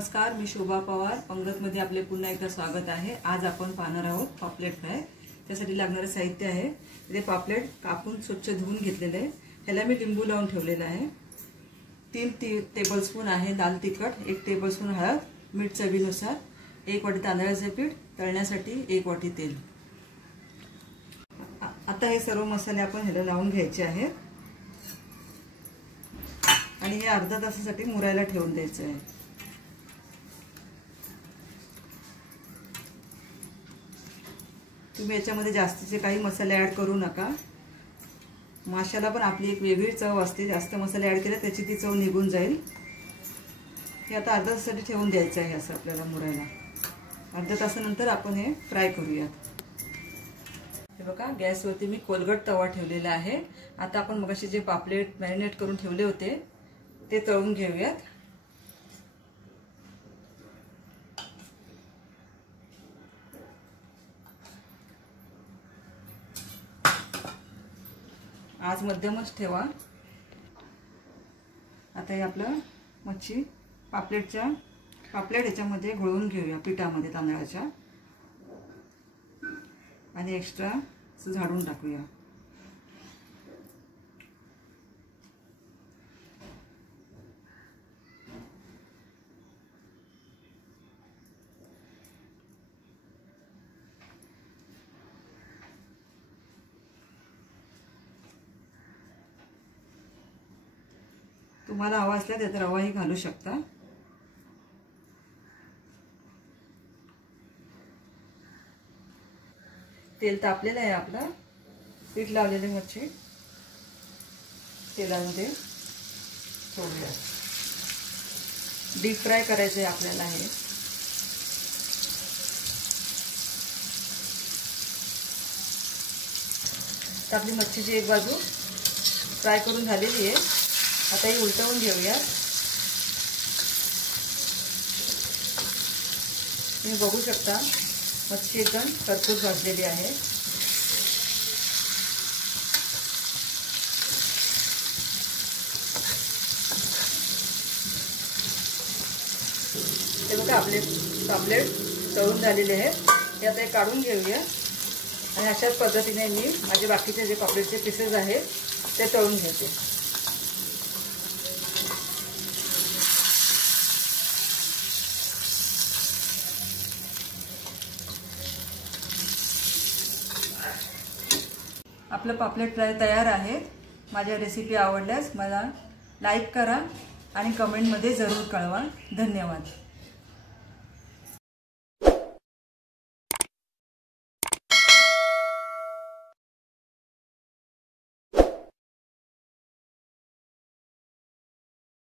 नमस्कार, मी शोभा पवार. पंगतमध्ये आपले पुन्हा एकदा स्वागत आहे. आज आपण पाहणार आहोत पापलेट फ्राय. त्यासाठी लागणारे साहित्य आहे. इथे पापलेट कापून स्वच्छ धुवून घेतलेले आहे. ह्याला मी लिंबू लावून ठेवलेला आहे. 3 टेबलस्पून आहे लाल तिखट, 1 टेबलस्पून हळद, मीठ चवीनुसार, 1 वाटी तांदळाचे पीठ, तळण्यासाठी 1 वाटी तेल. आता हे सर्व मसाले आपण ह्याला लावून घ्यायचे आहेत आणि हे अर्धा तासासाठी मुरायला ठेवून द्यायचं आहे. तुम्ही याच्यामध्ये जास्तीचे काही मसाले ऍड करू नका. माशाला पण आपली एक वेगळी चव असते. जास्त मसाले ऍड केले त्याची ती चव निघून जाईल. हे आता अर्धा तासासाठी ठेवून द्यायचं आहे असं आपल्याला मुरायला. अर्ध्या तासानंतर आपण हे फ्राय करूयात. हे बघा, गॅसवरती मी कोलगट तवा ठेवलेला आहे. आता आपण मगाशी जे पापलेट मॅरिनेट करून ठेवले होते ते तळून घेऊयात. आज मध्यमच ठेवा. आता हे आपलं मच्छी पापलेट याच्यामध्ये घोळवून घेऊया पिठामध्ये तांदळाच्या आणि एक्स्ट्रा झाडून टाकूया. तुम्हाला हवा असला तर रवाही घालू शकता. तेल तापलेलं आहे. आपलं पीठ लावलेले मच्छी तेलामध्ये सोडूया. डीप फ्राय करायचे आपल्याला. हे आपली मच्छीची एक बाजू फ्राय करून झालेली आहे. आता ही उलटवून घेऊया. तुम्ही बघू शकता मच्छी एकदम खरपूस भाजलेली आहे. हे बघा, आपले पापलेट तळून झालेले आहेत. हे आता काढून घेऊया आणि अशाच पद्धतीने मी माझे बाकीचे जे पापलेटचे पीसेस आहेत ते तळून घेते. आपलं पापलेट फ्राय तयार आहे. माझ्या रेसिपी आवडल्यास मला लाईक करा आणि कमेंटमध्ये जरूर कळवा. धन्यवाद.